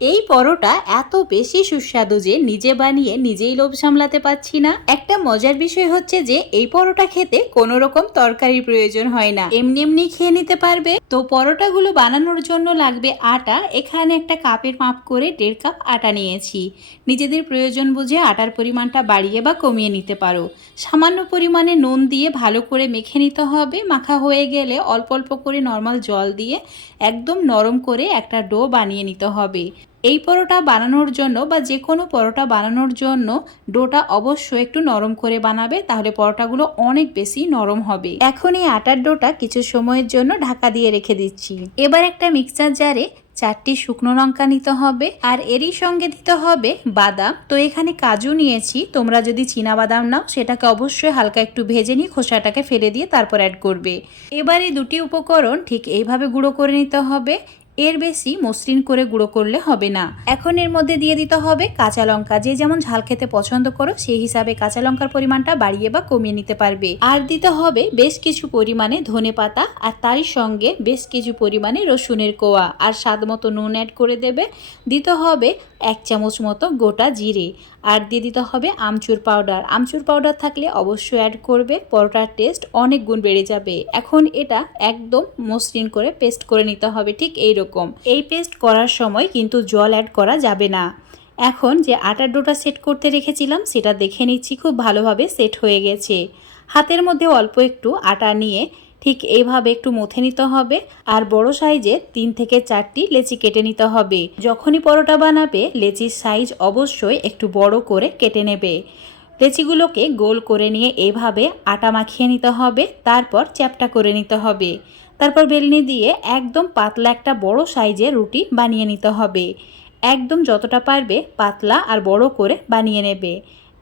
এই পরোটা এত বেশি সুস্বাদু যে নিজে বানিয়ে নিজেই লোভ সামলাতে পারছি না। একটা মজার বিষয় হচ্ছে যে এই পরোটা খেতে কোনো রকম তরকারির প্রয়োজন হয় না। এমনি এমনি খেয়ে নিতে পারবে। তো পরোটাগুলো বানানোর জন্য লাগবে আটা। এখানে একটা কাপের মাপ করে দেড় কাপ আটা নিয়েছি। নিজেদের প্রয়োজন বুঝে আটার পরিমাণটা বাড়িয়ে বা কমিয়ে নিতে পারো। সামান্য পরিমাণে নুন দিয়ে ভালো করে মেখে নিতে হবে। মাখা হয়ে গেলে অল্প অল্প করে নর্মাল জল দিয়ে একদম নরম করে একটা ডো বানিয়ে নিতে হবে। এই পরোটা বানানোর জন্য বা যে কোনো পরোটা বানানোর জন্য ডোটা অবশ্যই একটু নরম করে বানাবে, তাহলে পরোটাগুলো অনেক বেশি নরম হবে। এখন এই আটার ডোটা কিছু সময়ের জন্য ঢাকা দিয়ে রেখে দিচ্ছি। এবার একটা মিক্সচার জারে চারটি শুকনো লঙ্কা নিতে হবে, আর এরই সঙ্গে দিতে হবে বাদাম। তো এখানে কাজু নিয়েছি, তোমরা যদি চীনা বাদাম নাও, সেটাকে অবশ্যই হালকা একটু ভেজে নিয়ে খোসাটাকে ফেলে দিয়ে তারপর অ্যাড করবে। এবার এই দুটি উপকরণ ঠিক এইভাবে গুঁড়ো করে নিতে হবে। এর বেশি মসৃণ করে গুঁড়ো করলে হবে না। এখন এর মধ্যে দিয়ে দিতে হবে কাঁচা লঙ্কা। যে যেমন ঝাল খেতে পছন্দ করো, সেই হিসাবে কাঁচা লঙ্কার পরিমাণটা বাড়িয়ে বা কমিয়ে নিতে পারবে। আর দিতে হবে বেশ কিছু পরিমাণে ধনে পাতা আর তারই সঙ্গে বেশ কিছু পরিমাণে রসুনের কোয়া। আর স্বাদ মতো নুন অ্যাড করে দেবে। দিতে হবে এক চামচ মতো গোটা জিরে। আর দিয়ে দিতে হবে আমচুর পাউডার। আমচুর পাউডার থাকলে অবশ্যই অ্যাড করবে, পরোটার টেস্ট অনেক গুণ বেড়ে যাবে। এখন এটা একদম মসৃণ করে পেস্ট করে নিতে হবে, ঠিক এই রকম এই পেস্ট করার সময় কিন্তু জল অ্যাড করা যাবে না। এখন যে আটার ডোটা সেট করতে রেখেছিলাম, সেটা দেখে নিচ্ছি, খুব ভালোভাবে সেট হয়ে গেছে। হাতের মধ্যে অল্প একটু আটা নিয়ে ঠিক এইভাবে একটু মথে নিতে হবে আর বড় সাইজের তিন থেকে চারটি লেচি কেটে নিতে হবে। যখনই পরোটা বানাবে, লেচির সাইজ অবশ্যই একটু বড় করে কেটে নেবে। লেচিগুলোকে গোল করে নিয়ে এইভাবে আটা মাখিয়ে নিতে হবে, তারপর চ্যাপটা করে নিতে হবে। তারপর বেলনি দিয়ে একদম পাতলা একটা বড় সাইজের রুটি বানিয়ে নিতে হবে। একদম যতটা পারবে পাতলা আর বড় করে বানিয়ে নেবে।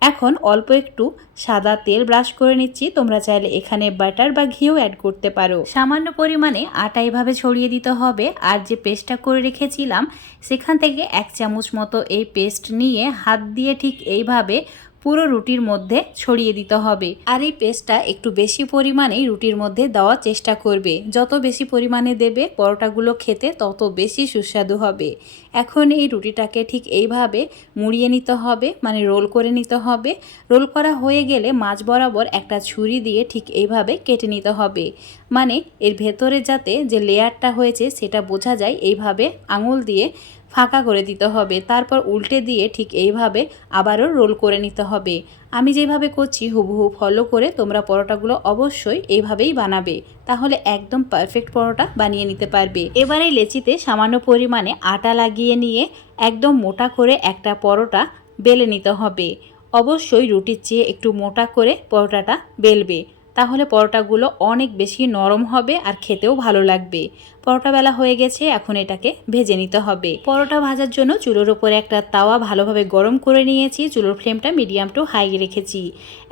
এখন অল্প একটু সাদা তেল ব্রাশ করে নিচ্ছি। তোমরা চাইলে এখানে বাটার বা ঘিও অ্যাড করতে পারো। সামান্য পরিমাণে আটা এভাবে ছড়িয়ে দিতে হবে। আর যে পেস্টটা করে রেখেছিলাম, সেখান থেকে এক চামচ মতো এই পেস্ট নিয়ে হাত দিয়ে ঠিক এইভাবে পুরো রুটির মধ্যে ছড়িয়ে দিতে হবে। আর এই পেস্টটা একটু বেশি পরিমাণেই রুটির মধ্যে দেওয়ার চেষ্টা করবে। যত বেশি পরিমাণে দেবে, পরোটাগুলো খেতে তত বেশি সুস্বাদু হবে। এখন এই রুটিটাকে ঠিক এইভাবে মুড়িয়ে নিতে হবে মানে রোল করে নিতে হবে। রোল করা হয়ে গেলে মাছ বরাবর একটা ছুরি দিয়ে ঠিক এইভাবে কেটে নিতে হবে। মানে এর ভেতরে যাতে যে লেয়ারটা হয়েছে, সেটা বোঝা যায়। এইভাবে আঙুল দিয়ে ফাঁকা করে দিতে হবে। তারপর উল্টে দিয়ে ঠিক এইভাবে আবারও রোল করে নিতে হবে। আমি যেভাবে করছি, হুবহু ফলো করে তোমরা পরোটাগুলো অবশ্যই এইভাবেই বানাবে। তাহলে একদম পারফেক্ট পরোটা বানিয়ে নিতে পারবে। এবার এই লেচিতে সামান্য পরিমাণে আটা লাগিয়ে নিয়ে একদম মোটা করে একটা পরোটা বেলে নিতে হবে। অবশ্যই রুটির চেয়ে একটু মোটা করে পরোটাটা বেলবে। তাহলে পরোটাগুলো অনেক বেশি নরম হবে আর খেতেও ভালো লাগবে। পরোটা বেলা হয়ে গেছে, এখন এটাকে ভেজে নিতে হবে। পরোটা ভাজার জন্য চুলোর ওপরে একটা তাওয়া ভালোভাবে গরম করে নিয়েছি, চুলোর ফ্লেমটা মিডিয়াম টু হাই রেখেছি।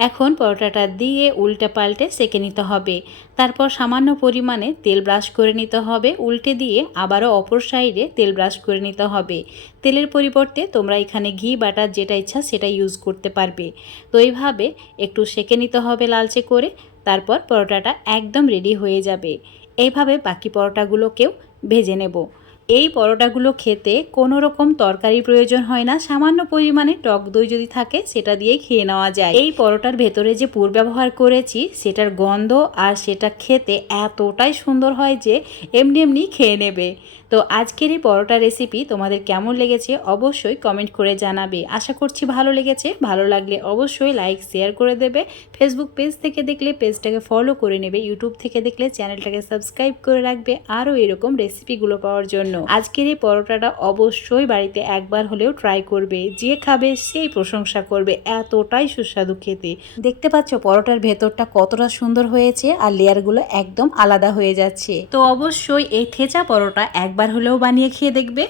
এখন পরোটাটা দিয়ে উল্টে পাল্টে সেকে নিতে হবে। তারপর সামান্য পরিমাণে তেল ব্রাশ করে নিতে হবে, উল্টে দিয়ে আবারও অপর সাইডে তেল ব্রাশ করে নিতে হবে। তেলের পরিবর্তে তোমরা এখানে ঘি, বাটার যেটা ইচ্ছা সেটা ইউজ করতে পারবে। তো এইভাবে একটু সেকে নিতে হবে লালচে করে, তারপর পরোটাটা একদম রেডি হয়ে যাবে। এইভাবে বাকি পরোটাগুলোকেও ভেজে নেব। এই পরোটাগুলো খেতে কোনো রকম তরকারি প্রয়োজন হয় না, সামান্য পরিমাণে টক দই যদি থাকে সেটা দিয়েই খেয়ে নেওয়া যায়। এই পরোটার ভেতরে যে পুর ব্যবহার করেছি সেটার গন্ধ আর সেটা খেতে এতটাই সুন্দর হয় যে এমনি এমনি খেয়ে নেবে। তো আজকের এই পরোটা রেসিপি তোমাদের কেমন লেগেছে অবশ্যই কমেন্ট করে জানাবে। আশা করছি ভালো লেগেছে। ভালো লাগলে অবশ্যই লাইক শেয়ার করে দেবে। ফেসবুক পেজ থেকে দেখলে পেজটাকে ফলো করে নেবে। ইউটিউব থেকে দেখলে চ্যানেলটাকে সাবস্ক্রাইব করে রাখবে। আরও এরকম রেসিপিগুলো পাওয়ার জন্য। আজকের এই পরোটাটা অবশ্যই বাড়িতে একবার হলেও ট্রাই করবে। যে খাবে সেই প্রশংসা করবে। এতটাই সুস্বাদু খেতে। দেখতে পাচ্ছ পরোটার ভেতরটা কতটা সুন্দর হয়েছে আর লেয়ারগুলো একদম আলাদা হয়ে যাচ্ছে। তো অবশ্যই এই থেচা পরোটা একবার হলেও বানিয়ে খেয়ে দেখবে।